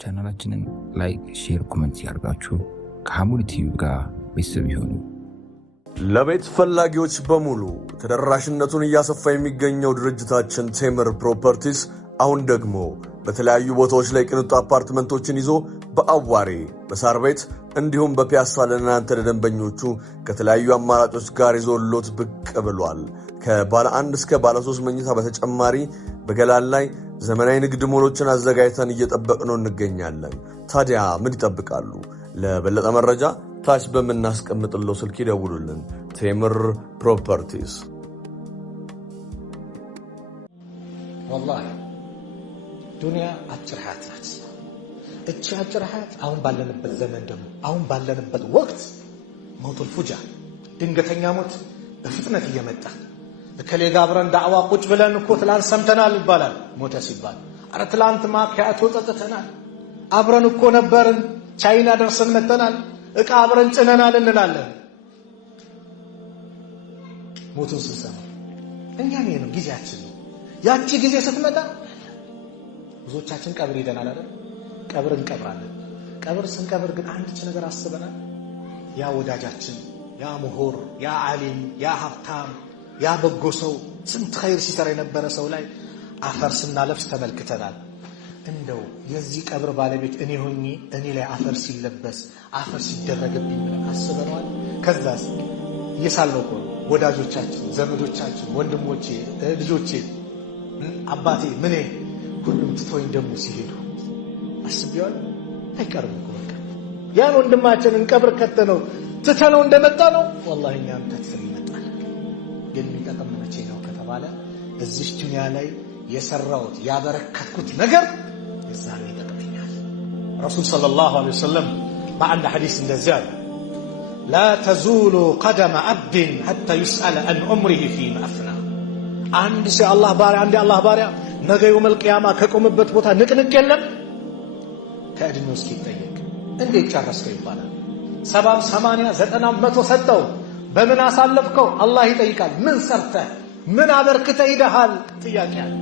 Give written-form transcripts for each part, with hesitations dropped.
ቻናላችንን ላይክ፣ ሼር፣ ኮሜንት ያርጋችሁ ከሐሙድ ቲቪ ጋር ቤተሰብ ይሁኑ። ለቤት ፈላጊዎች በሙሉ ተደራሽነቱን እያሰፋ የሚገኘው ድርጅታችን ቴምር ፕሮፐርቲስ አሁን ደግሞ በተለያዩ ቦታዎች ላይ ቅንጡ አፓርትመንቶችን ይዞ በአዋሬ በሳር ቤት እንዲሁም በፒያሳ ለእናንተ ለደንበኞቹ ከተለያዩ አማራጮች ጋር ይዞሎት ብቅ ብሏል። ከባለ 1 እስከ ባለ 3 መኝታ በተጨማሪ በገላን ላይ ዘመናዊ ንግድ ሞሎችን አዘጋጅተን እየጠበቅነው እንገኛለን። ታዲያ ምን ይጠብቃሉ? ለበለጠ መረጃ ታች በምናስቀምጥለው ስልክ ይደውሉልን። ቴምር ፕሮፐርቲስ። والله ዱንያ አጭር ሀያት ናት። እቺ አጭር ሀያት አሁን ባለንበት ዘመን ደግሞ አሁን ባለንበት ወቅት ሞቱል ፉጃ ድንገተኛ ሞት በፍጥነት እየመጣ በከሌ ጋር አብረን ዳዕዋ ቁጭ ብለን እኮ ትላንት ሰምተናል ይባላል። ሞተ ሲባል አረ ትላንት ማኪያቶ ጠጥተናል፣ አብረን እኮ ነበርን፣ ቻይና ደርሰን መተናል፣ እቃ አብረን ጭነናል እንላለን። ሞቱን ስንሰማ እኛ ነው ጊዜያችን ነው። ያቺ ጊዜ ስትመጣ ብዙዎቻችን ቀብር ሄደናል አይደል? ቀብር እንቀብራለን። ቀብር ስንቀብር ግን አንድች ነገር አስበናል። ያ ወዳጃችን፣ ያ ምሁር፣ ያ ዓሊም፣ ያ ሀብታም፣ ያ በጎ ሰው ስንት ኸይር ሲሰራ የነበረ ሰው ላይ አፈር ስናለብስ ተመልክተናል። እንደው የዚህ ቀብር ባለቤት እኔ ሆኜ እኔ ላይ አፈር ሲለበስ አፈር ሲደረግብኝ ብለን አስበናል። ከዛስ እየሳልነው እኮ ወዳጆቻችን፣ ዘመዶቻችን፣ ወንድሞቼ፣ ልጆቼ፣ አባቴ ምን ሁሉም ትቶኝ ደግሞ ሲሄዱ አስቢዋል። አይቀርም እኮ በቃ ያን ወንድማችንን ቀብር ከተነው ትተነው እንደመጣ ነው። ወላሂ እኛም ተትፈን ይመጣል። ግን የሚጠቅም መቼ ነው ከተባለ እዚህ ዱንያ ላይ የሰራሁት ያበረከትኩት ነገር የዛኔ ይጠቅመኛል። ረሱል ሰለላሁ ዐለይሂ ወሰለም በአንድ ሐዲስ እንደዚህ አሉ፣ ላ ተዙሉ ቀደመ አብድን ሐታ ይስአለ አን ዑምሪሂ ፊማ አፍና። አንድ ሰው አላህ ባሪያ ነገ የውመል ቂያማ ከቆመበት ቦታ ንቅንቅ የለም ከእድሜው እስኪጠየቅ እንዴት ጨረስከው ይባላል። 70 80 90 100 ሰጠው በምን አሳለፍከው አላህ ይጠይቃል። ምን ሰርተህ ምን አበርክተህ ሄደሃል? ጥያቄ አለ።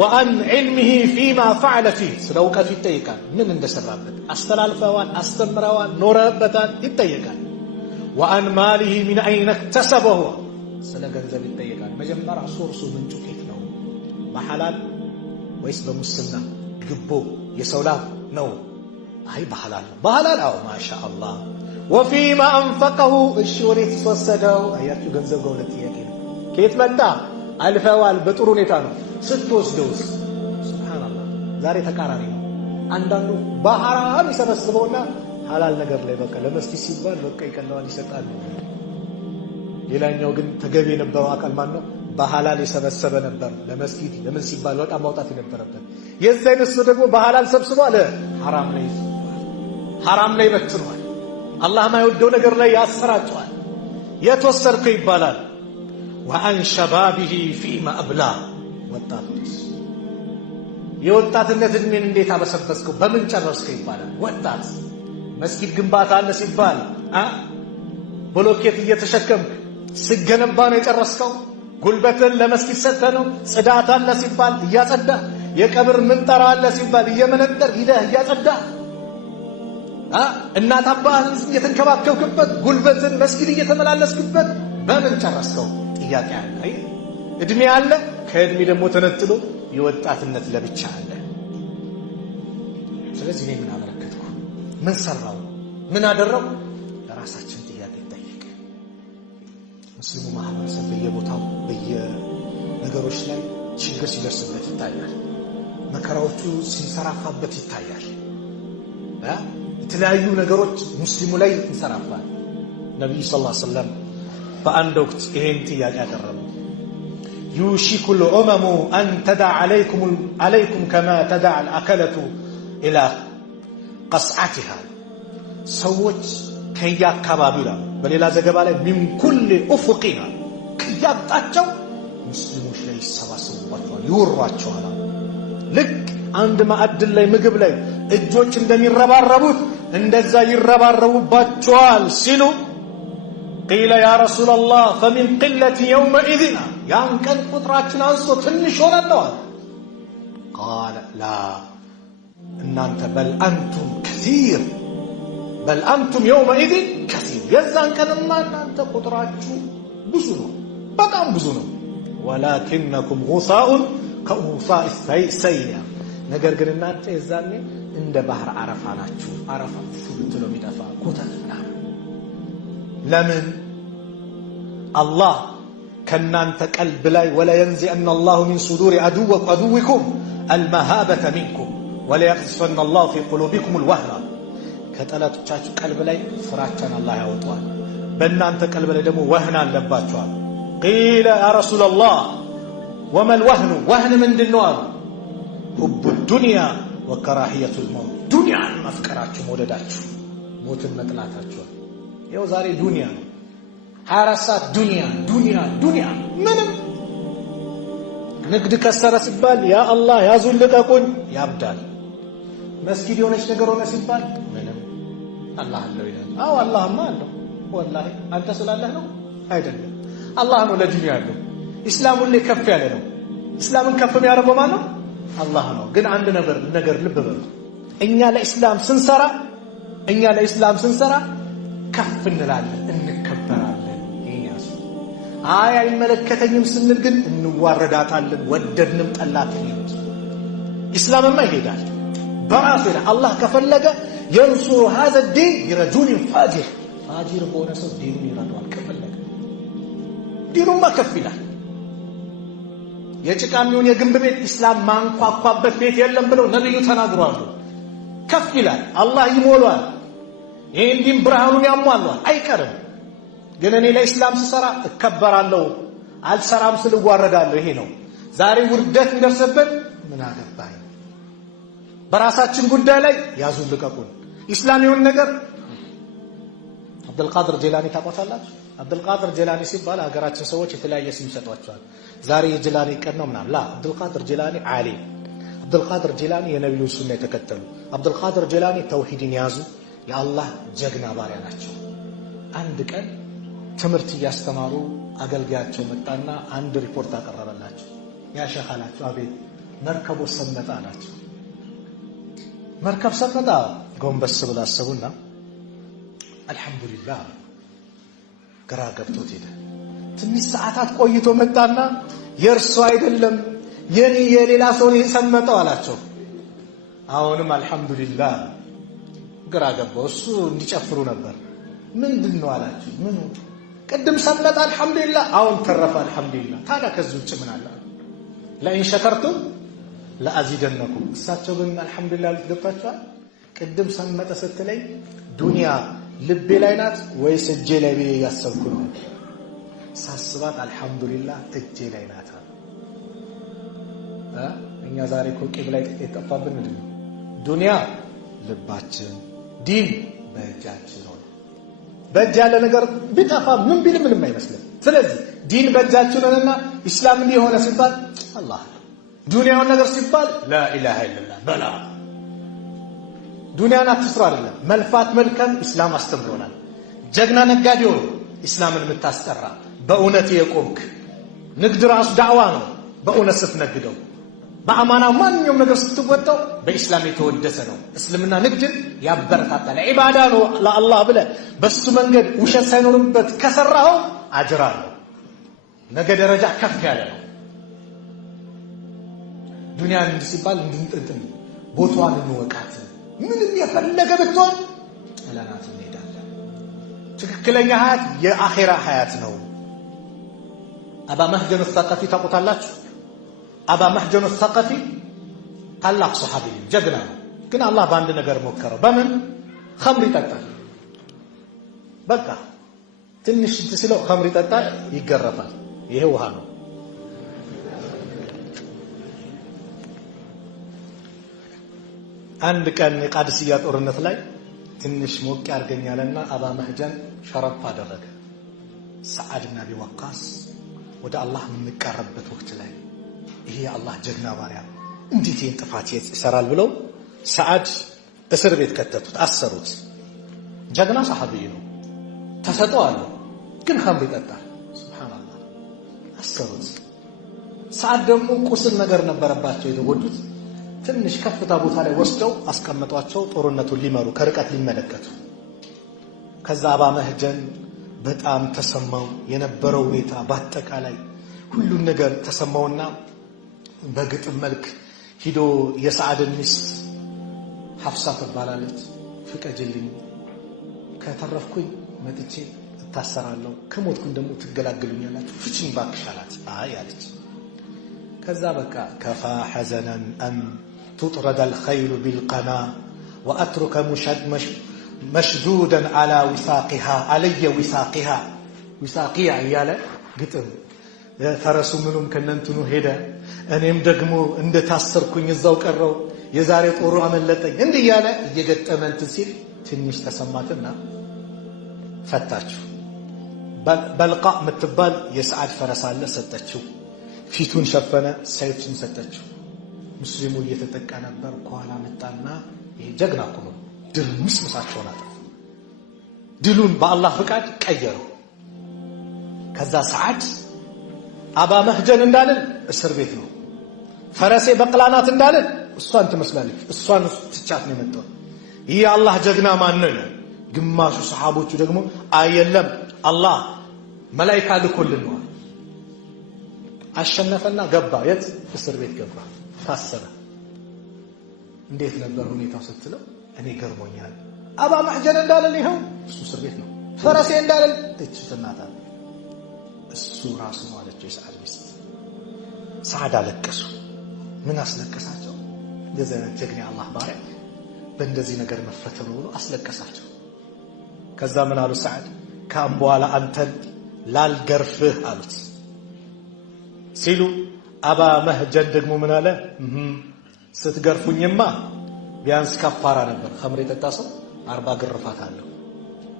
ወአን ዒልሚሂ ፊማ ፈዐለ ፊህ፣ ስለ እውቀቱ ይጠይቃል። ምን እንደሰራበት አስተላልፈዋል፣ አስተምረዋል፣ ኖረበታል ይጠየቃል። ወአን ማሊሂ ሚን አይነ እክተሰበሁ፣ ስለ ገንዘብ ይጠየቃል። መጀመሪያ ሶርሱ ምንጩ ከየት ነው? በሐላል ወይስ በሙስና ግቦ የሰው ላብ ነው? አይ በሐላል ነው። በሐላል አዎ ማሻአላህ። ወፊማ አንፈቀሁ፣ እሺ ወዴት ወሰደው? አያችሁ ገንዘብ ከሁለት ጥያቄ ነው። ከየት መጣ? አልፈዋል፣ በጥሩ ሁኔታ ነው። ስትወስደውስ? ሱብሃንአላህ ዛሬ ተቃራኒ ነው። አንዳንዱ በሐራም ይሰበስበውና ሐላል ነገር ላይ በቃ ለመስጊድ ሲባል በቃ ይቀለዋል ይሰጣል። ሌላኛው ግን ተገቢ የነበረው አካል ማን ነው? በሐላል የሰበሰበ ነበር ለመስጊድ ለምን ሲባል በቃ ማውጣት የነበረበት። የዛ አይነት ሰው ደግሞ በሐላል ሰብስቦ አለ ሐራም ላይ በትኗል። አላህ ማይወደው ነገር ላይ ያሰራጨዋል። የተወሰድከው ይባላል። ወአን ሸባቢሂ ፊማ አብላ፣ ወጣቶች የወጣትነት እድሜን እንዴት አበሰበስከው በምን ጨረስከው ይባላል። ወጣት መስጊድ ግንባታ አለ ሲባል ብሎኬት እየተሸከምክ ስገነባ ነው የጨረስከው? ጉልበትን ለመስጊድ ሰጥተህ ነው? ጽዳት አለ ሲባል እያጸዳ፣ የቀብር ምንጠራ አለ ሲባል እየመነጠር ሂደህ እያጸዳ፣ እናት አባህን እየተንከባከብክበት፣ ጉልበትን መስጊድ እየተመላለስክበት በምን ጨረስከው? ጥያቄ አለ። አይ እድሜ አለ፣ ከእድሜ ደግሞ ተነጥሎ የወጣትነት ለብቻ አለ። ስለዚህ እኔ ምን አበረከትኩ? ምን ሰራው? ምን አደረው? ለራሳችን ጥያቄ ጠይቅ። ሙስሊሙ ማህበረሰብ በየቦታው በየነገሮች ላይ ችግር ሲደርስበት ይታያል። መከራዎቹ ሲንሰራፋበት ይታያል። የተለያዩ ነገሮች ሙስሊሙ ላይ ይንሰራፋል። ነብዩ ሰለላሁ ዐለይሂ ወሰለም በአንድ ወቅት ይሄን ጥያቄ ያቀረቡ፣ ዩሺኩል ኡመሙ አን ተዳዕ አለይኩም ከማ ተዳዕ አልአከለቱ ኢላ ቀስዓቲሃ፣ ሰዎች ከየአካባቢው ላይ በሌላ ዘገባ ላይ ሚን ኩል ኡፉቂሃ ከያጣቸው ሙስሊሞች ላይ ይሰባሰቡባቸዋል፣ ይወሯቸዋል። ልክ አንድ ማዕድን ላይ ምግብ ላይ እጆች እንደሚረባረቡት እንደዛ ይረባረቡባቸዋል ሲሉ ቂለ ያ ረሱላላህ ፈሚን ቅለት የውመኢዝን ያን ቀን ቁጥራችን አንሶ ትንሽ ሆነነዋል። ቃለ ላ እናንተ በል አንቱም ከሲር በል አንቱም የውመኢዝን ከሲር የዛን ቀንማ እናንተ ቁጥራችሁ ብዙ ነው፣ በጣም ብዙ ነው። ወላኪነኩም ጉሳኡን ከጉሳኢ ሰይል ነገር ግን እናንተ የዛኔ እንደ ባህር አረፋ ናችሁ። አረፋ ብትሎ የሚጠፋ ኮተት ምናምን። ለምን አላህ ከእናንተ ቀልብ ላይ ወለየንዚዐነ አላሁ ሚን ሱዱሪ አዱዊኩም አልመሃበተ ሚንኩም ወለየቅዚፈነ አላሁ ፊ ቁሉቢኩም አልወህነ ከጠላቶቻችሁ ቀልብ ላይ ፍራቻን አላህ ያወጣዋል፣ በእናንተ ቀልብ ላይ ደግሞ ወህን አለባቸዋል። ቂለ ያ ረሱለላህ ወመል ወህኑ ወህን ምንድን ነው አሉ። ሁቡ ዱንያ ወከራሂየቱል መውት ዱንያን መፍቀራችሁ መውደዳችሁ፣ ሞትን መጥላታችኋል። ይኸው ዛሬ ዱንያ ነው 24 ሰዓት ዱንያ ዱንያ ዱንያ። ምንም ንግድ ከሰረ ሲባል ያ አላህ ያዙን ልቀቁኝ ያብዳል። መስጊድ የሆነች ነገር ሆነ ሲባል ምንም አላህ አለው ይላል። አዎ አላህማ አለው ወላሂ። አንተ ስላለህ ነው አይደለም፣ አላህ ነው ለዱንያ ያለው። ኢስላሙን ላይ ከፍ ያለ ነው። ኢስላምን ከፍ የሚያደርገው ማን ነው? አላህ ነው። ግን አንድ ነገር ልብ በሉ። እኛ ለኢስላም ስንሰራ ከፍ እንላለን፣ እንከበራለን። አይ አይመለከተኝም ስንል ግን እንዋረዳታለን፣ ወደድንም ጠላትን። ኢስላምማ ይሄዳል በራሱ ይላል። አላህ ከፈለገ የንሱሩ هذا الدين برجل فاجر በሆነ ሰው ዲኑን ይረዳዋል። ከፈለገ ዲኑማ ከፍ ይላል። የጭቃሚውን የግንብ ቤት ኢስላም ማንኳኳበት ቤት የለም ብለው ነብዩ ተናግረዋል። ከፍ ይላል፣ አላህ ይሞላዋል፣ ይሄን ዲን ብርሃኑን ያሟላዋል፣ አይቀርም። ግን እኔ ለኢስላም ስሰራ እከበራለሁ፣ አልሰራም ስል እዋረዳለሁ። ይሄ ነው ዛሬ ውርደት እንደርሰበት። ምን አገባኝ? በራሳችን ጉዳይ ላይ ያዙን ልቀቁን። ኢስላም የሆነ ነገር አብዱልቃድር ጀላኒ ታውቃላችሁ? አብዱልቃድር ጀላኒ ሲባል ሀገራችን ሰዎች የተለያየ ስም ይሰጧቸዋል። ዛሬ የጀላኒ ቀን ነው ምናምን። ላ አብዱልቃድር ጀላኒ ዓሊም፣ አብዱልቃድር ጀላኒ የነቢዩን ሱና የተከተሉ፣ አብዱልቃድር ጀላኒ ተውሂድን ያዙ፣ የአላህ ጀግና ባሪያ ናቸው። አንድ ቀን ትምህርት እያስተማሩ አገልጋያቸው መጣና አንድ ሪፖርት አቀረበላቸው። ያ ሸህ አላቸው። አቤት። መርከቡ ሰመጠ አላቸው። መርከብ ሰመጠ። ጎንበስ ብለው አሰቡና አልሐምዱሊላህ ግራ ገብቶት ሄደ። ትንሽ ሰዓታት ቆይቶ መጣና የእርሱ አይደለም የኔ የሌላ ሰው ነው የሰመጠው አላቸው። አሁንም አልሐምዱሊላህ ግራ ገባው። እሱ እንዲጨፍሩ ነበር። ምንድነው አላቸው። ምን ቅድም ሰመጠ አልሐምዱሊላህ፣ አሁን ተረፈ አልሐምዱሊላህ። ታዲያ ከዚህ ውጭ ምን አለ? ለኢን ሸከርቱም ለአዚደነኩም። እሳቸው ግን አልሐምዱሊላህ ልትገባቸዋል። ቅድም ሰመጠ ስትለኝ ዱንያ ልቤ ላይ ናት ወይስ እጄ ላይ ብዬ እያሰብኩ ነው? ሳስባት አልሐምዱሊላህ እጄ ላይ ናት። እኛ ዛሬ እኮ ቂብላ የጠፋብን ምንድን ነው? ዱንያ ልባችን፣ ዲን በእጃችን ነው። በእጅ ያለ ነገር ቢጠፋ ምን ቢል ምንም አይመስልም። ስለዚህ ዲን በእጃችን ነውና ኢስላም እንዲህ የሆነ ሲባል አላህ፣ ዱንያውን ነገር ሲባል ላኢላሃ ኢለላህ በላ። ዱንያን አትስሩ አይደለም መልፋት መልከም ኢስላም አስተምሮናል። ጀግና ነጋዴው ኢስላምን የምታስጠራ በእውነት የቆምክ ንግድ ራሱ ዳዕዋ ነው። በእውነት ስትነግደው በአማና ማንኛውም ነገር ስትወጣው በኢስላም የተወደሰ ነው። እስልምና ንግድን ያበረታታል። ዒባዳ ነው ለአላህ ብለህ በሱ መንገድ ውሸት ሳይኖርበት ከሰራኸው አጅር አለው። ነገ ደረጃ ከፍ ያለ ነው። ዱንያን እንዲህ ሲባል እንድንጥንጥን ቦታዋን እንወቃት። ምንም የፈለገ ብትሆን ጥለናት እንሄዳለን። ትክክለኛ ሀያት የአኼራ ሀያት ነው። አባ መህጀን ሰቀፊ ታውቁታላችሁ? አባ መህጀን ሰቀፊ ታላቅ ሱሐቢ ጀግና ነው። ግን አላህ በአንድ ነገር ሞከረው። በምን? ኸምር ይጠጣል። በቃ ትንሽ ሲለው ኸምር ይጠጣል፣ ይገረፋል። ይሄ ውሃ ነው። አንድ ቀን የቃድስያ ጦርነት ላይ ትንሽ ሞቅ ያርገኛልና አባ መህጀን ሸረፍ አደረገ። ሰዓድ ብን አቢ ወቃስ ወደ አላህ የምንቃረበት ወቅት ላይ ይሄ የአላህ ጀግና ባሪያ እንዴት ይህን ጥፋት ይሰራል ብለው ሰዓድ እስር ቤት ከተቱት፣ አሰሩት። ጀግና ሰሐቢይ ነው፣ ተሰጠዋለሁ፣ ግን ኸምር ይጠጣል። ሱብሃንአላህ። አሰሩት። ሰዓድ ደግሞ ቁስል ነገር ነበረባቸው የተጎዱት። ትንሽ ከፍታ ቦታ ላይ ወስደው አስቀመጧቸው ጦርነቱን ሊመሩ ከርቀት ሊመለከቱ ከዛ አባ መህጀን በጣም ተሰማው የነበረው ሁኔታ በአጠቃላይ ሁሉን ነገር ተሰማውና በግጥም መልክ ሂዶ የሰዓድን ሚስት ሐፍሳ ትባላለች ፍቀጅልኝ ከተረፍኩኝ መጥቼ እታሰራለሁ ከሞትኩኝ ደግሞ ትገላግሉኛላችሁ ፍቺኝ ባክሽ አላት አይ አለች ከዛ በቃ ከፋ ሐዘናን አም تطرد الخيل بالقنا وأترك مشدودا على وثاقها علي وثاقها وثاقية عيالة قتم فرسو منهم كننتنو هيدا أنهم دقمو اند تاثركو يزاوك الرو يزاري طورو عملتين اند يالا يجد أمن تسير تنش تسماتنا فتاتشو بلقاء متبال يسعد فرسالة ستاتشو فيتون شفنا سيفتون ستاتشو ሙስሊሙ እየተጠቃ ነበር ከኋላ መጣና ይሄ ጀግና ቆሞ ድል ምስምሳቸውን አጠፋ ድሉን በአላህ ፍቃድ ቀየረው ከዛ ሰዓድ አባ መህጀን እንዳለን እስር ቤት ነው ፈረሴ በቅላናት እንዳለን እሷን ትመስላለች እሷን ትቻት ነው የመጣው ይሄ አላህ ጀግና ማን ነው ግማሹ ሰሃቦቹ ደግሞ አይደለም አላህ መላእክት ልኮልን ነው አሸነፈና ገባ የት እስር ቤት ገባ ታሰረ እንዴት ነበር ሁኔታው ስትለው እኔ ገርሞኛል አባ መህጀን እንዳለን ይሄው እሱ እስር ቤት ነው ፈረሴ እንዳለን እችተናታ እሱ ራሱ ማለት የሰዓድ ሚስት ሰዓድ አለቀሱ ምን አስለቀሳቸው የዘነ ጀግና አላህ ባሪያ በእንደዚህ ነገር መፈተኑ ብሎ አስለቀሳቸው ከዛ ምን አሉ ሰዓድ ካም በኋላ አንተን ላልገርፍህ አሉት ሲሉ አባ መህጀን ደግሞ ምን አለ ስትገርፉኝማ ቢያንስ ከፋራ ነበር ኸምር የጠጣ ሰው 40 ግርፋት አለው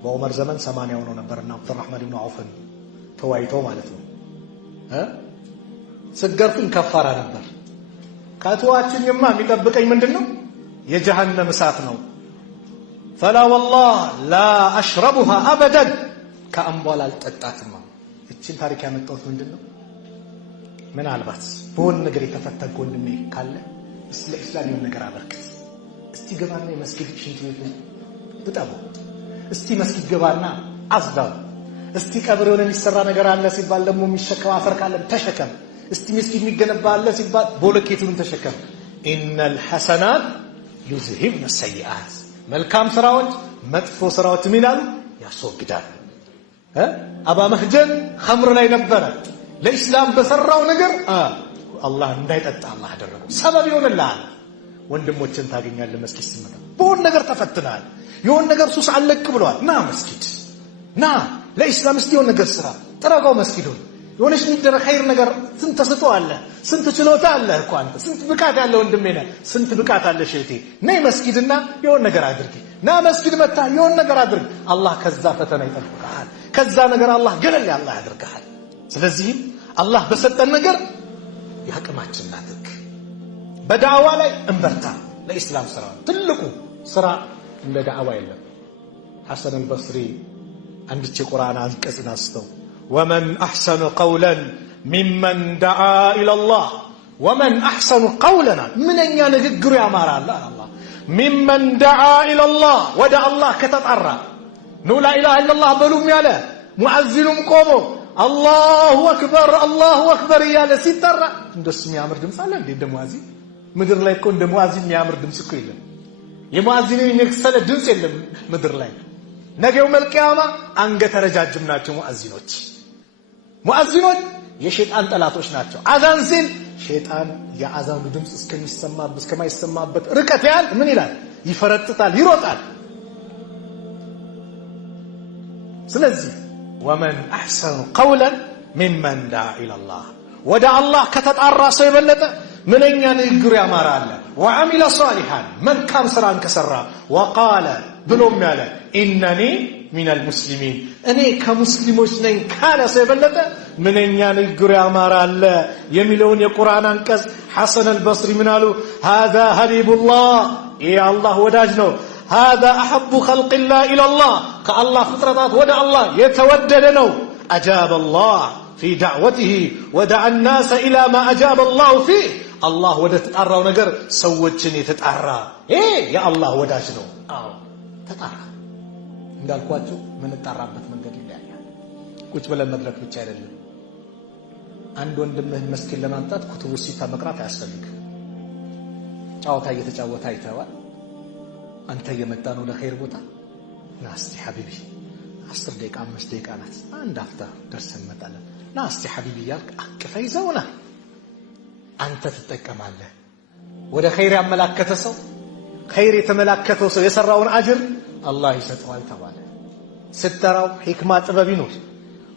በዑመር ዘመን 80 ሆኖ ነበርና አብዱራህማን ኢብኑ ዐውፍን ተዋይተው ማለት ነው ስትገርፉኝ ከፋራ ነበር ካተዋችኝማ የሚጠብቀኝ ምንድነው የጀሃነም እሳት ነው فلا والله لا اشربها ابدا ከአምቧል አልጠጣትማ እቺን ታሪክ ያመጣሁት ምንድነው ምናልባት በሆነ ነገር የተፈተንኩ ወንድሜ ካለ ስለ እስላም የሆነ ነገር አበርክት እስቲ ገባና የመስጊድ ሽንት ቤት ብጣው እስቲ መስጊድ ገባና አዝዳው እስቲ ቀብር የሆነ የሚሰራ ነገር አለ ሲባል ደግሞ የሚሸከም አፈር ካለ ተሸከም እስቲ መስጊድ የሚገነባ አለ ሲባል ቦለኬቱን ተሸከም ኢነል ሐሰናት ዩዝሂብነ ሰይአት መልካም ስራዎች መጥፎ ስራዎች ምን ይላሉ ያስወግዳል አባ መህጀን ኸምር ላይ ነበረ ለኢስላም በሰራው ነገር አላህ እንዳይጠጣ አላህ አደረገው ሰበብ ይሆንልሃል ወንድሞችን ታገኛለህ መስጊድ ሲመጣ በሆነ ነገር ተፈትናል የሆነ ነገር ሱስ አለቅ ብሏል ና መስጊድ ና ለኢስላም እስቲ የሆነ ነገር ስራ ጥራጋው መስጊዱን የሆነሽ ንደረ ኸይር ነገር ስንት ተሰጥኦ አለ ስንት ችሎታ አለ እኮ አንተ ስንት ብቃት ያለ ወንድሜ ነህ ስንት ብቃት አለ ሸይቴ ነይ መስጊድና የሆነ ነገር አድርጊ ና መስጊድ መጣ የሆነ ነገር አድርግ አላህ ከዛ ፈተና ይጠብቅሃል ከዛ ነገር አላህ ገለል ያላህ ያድርግሃል ስለዚህ አላህ በሰጠን ነገር ያቅማችን እናድርግ በዳዕዋ ላይ እንበርታ ለኢስላም ስራ ትልቁ ስራ እንደ ዳዕዋ የለም ሐሰን አልበስሪ አንድቼ ቁርአን አንቀጽን አስተው ومن احسن قولا ممن دعا الى الله ومن احسن قولا منኛ ንግግሩ ያማራል አላህ ممن دعا الى الله ወደ አላህ ከተጣራ ኑ ላ ኢላሃ ኢላላህ በሉም ያለ ሙአዚኑም ቆሞ አላሁ አክበር እያለ ሲጠራ እንደሱ የሚያምር ድምፅ አለ እንዴ እንደሙአዚን ምድር ላይ እኮ እንደሙአዚን የሚያምር ድምፅ እኮ የለም የሙአዚንን የመሰለ ድምፅ የለም ምድር ላይ ነገው መልቂያማ አንገተ ረጃጅም ናቸው ሙአዚኖች የሸይጣን ጠላቶች ናቸው አዛን ሲል ሸይጣን የአዛኑ ድምፅ እስከማይሰማበት ርቀት ያህል ምን ይላል ይፈረጥጣል ይሮጣል ስለዚህ ومن احسن قولا ممن دعا الى الله ودع الله ከተጣራ ሰው የበለጠ ምንኛ ንግግሩ ያማራል وعمل صالحا من كان ስራን ከሰራ وقال ብሎም ያለ انني من المسلمين እኔ ከሙስሊሞች ነኝ ካለ ሰው የበለጠ ምንኛ ንግግሩ ያማራል የሚለውን የቁርአን አንቀጽ ሐሰን አልበስሪ ምን አሉ هذا حبيب الله يا الله ወዳጅ ነው هذا احب خلق الله الى الله كالله فطرات ودع الله يتوددنو اجاب الله في دعوته ودعا الناس الى ما اجاب الله فيه አላህ ወደ ተጣራው ነገር ሰዎችን የተጣራ የአላህ ወዳጅ ነው። አዎ ተጣራ። እንዳልኳችሁ የምንጣራበት መንገድ ይለያያል። ቁጭ ብለን መድረክ ብቻ አይደለም። አንድ ወንድምህን መስኪን ለማምጣት ኩቱቡ ሲታ መቅራት አያስፈልግም። ጨዋታ እየተጫወተ አይተዋል። አንተ እየመጣ ነው ለኸይር ቦታ ና እስቲ ሐቢቢ 10 ደቂቃ 5 ደቂቃ ናት፣ አንድ አፍታ ደርሰን እንመጣለን። ና እስቲ ሐቢቢ እያልክ አቅፈህ ይዘውና አንተ ትጠቀማለህ። ወደ ኸይር ያመላከተ ሰው ኸይር የተመላከተው ሰው የሰራውን አጅር አላህ ይሰጠዋል ተባለ። ስትጠራው ሂክማ ጥበብ ይኑር።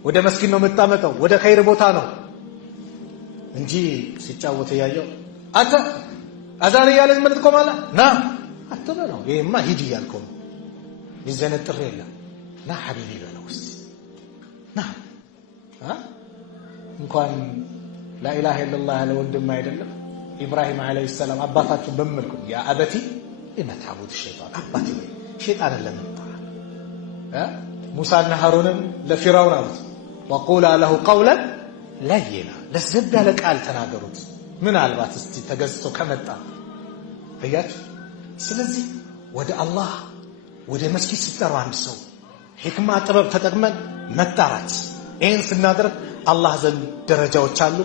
ወደ መስጊድ ነው የምታመጣው፣ ወደ ኸይር ቦታ ነው እንጂ ሲጫወት ያየው አንተ አዛን እያለህ ምን ትቆማለህ? ና አትበለው። ይሄማ ሂድ እያልከው ነው። ይዘነጥ ጥሪ የለም። ና ሐቢቢ በለው እስቲ ና። እንኳን ላኢላሃ ኢለላህ ያለ ወንድም አይደለም ኢብራሂም አለይሂ ሰላም አባታቸው በመልኩ ያ አበቲ ለመታቡት ሸይጣን አባቴ ሸይጣንን ለመጣራ ሙሳና ሃሩንን ለፊራውን አሉት ወቁላ ለሁ ቀውለን ለይና ለዘብ ያለ ቃል ተናገሩት። ምናልባት እስቲ ተገዝቶ ከመጣ አያችሁ። ስለዚህ ወደ አላህ ወደ መስጊድ ሲጠራ አንድ ሰው ሂክማ ጥበብ ተጠቅመን መጣራት። ይህን ስናደርግ አላህ ዘንድ ደረጃዎች አሉ።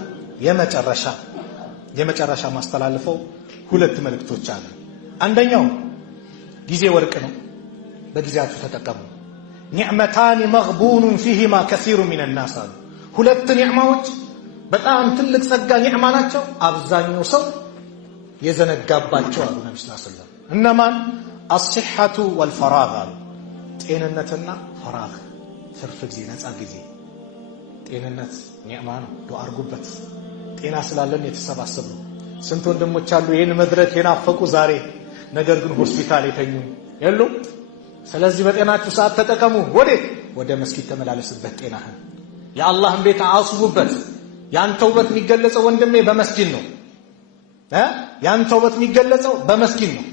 የመጨረሻ ማስተላልፈው 2 መልእክቶች አሉ። አንደኛው ጊዜ ወርቅ ነው፣ በጊዜያችሁ ተጠቀሙ። ኒዕመታን መግቡኑን ፊሂማ ከሲሩ ሚን الناس አሉ። 2 ኒዕማዎች በጣም ትልቅ ጸጋ ኒዕማ ናቸው፣ አብዛኛው ሰው የዘነጋባቸው አሉ ነብዩ ሰለላሁ ዐለይሂ ወሰለም። እነማን? الصحة والفراغ አሉ። ጤንነትና ፈራግ ትርፍ ጊዜ፣ ነፃ ጊዜ። ጤንነት ኒዕማ ነው፣ ዱዓ አድርጉበት። ጤና ስላለን የተሰባሰቡ ስንት ወንድሞች አሉ ይህን መድረክ የናፈቁ ዛሬ ነገር ግን ሆስፒታል የተኙ የሉ። ስለዚህ በጤናችሁ ሰዓት ተጠቀሙ። ወደ መስጊድ ተመላለስበት ጤናህን። የአላህን ቤት አስቡበት። ያንተ ውበት የሚገለጸው ወንድሜ በመስጊድ ነው። ያንተ ውበት የሚገለጸው በመስጊድ ነው።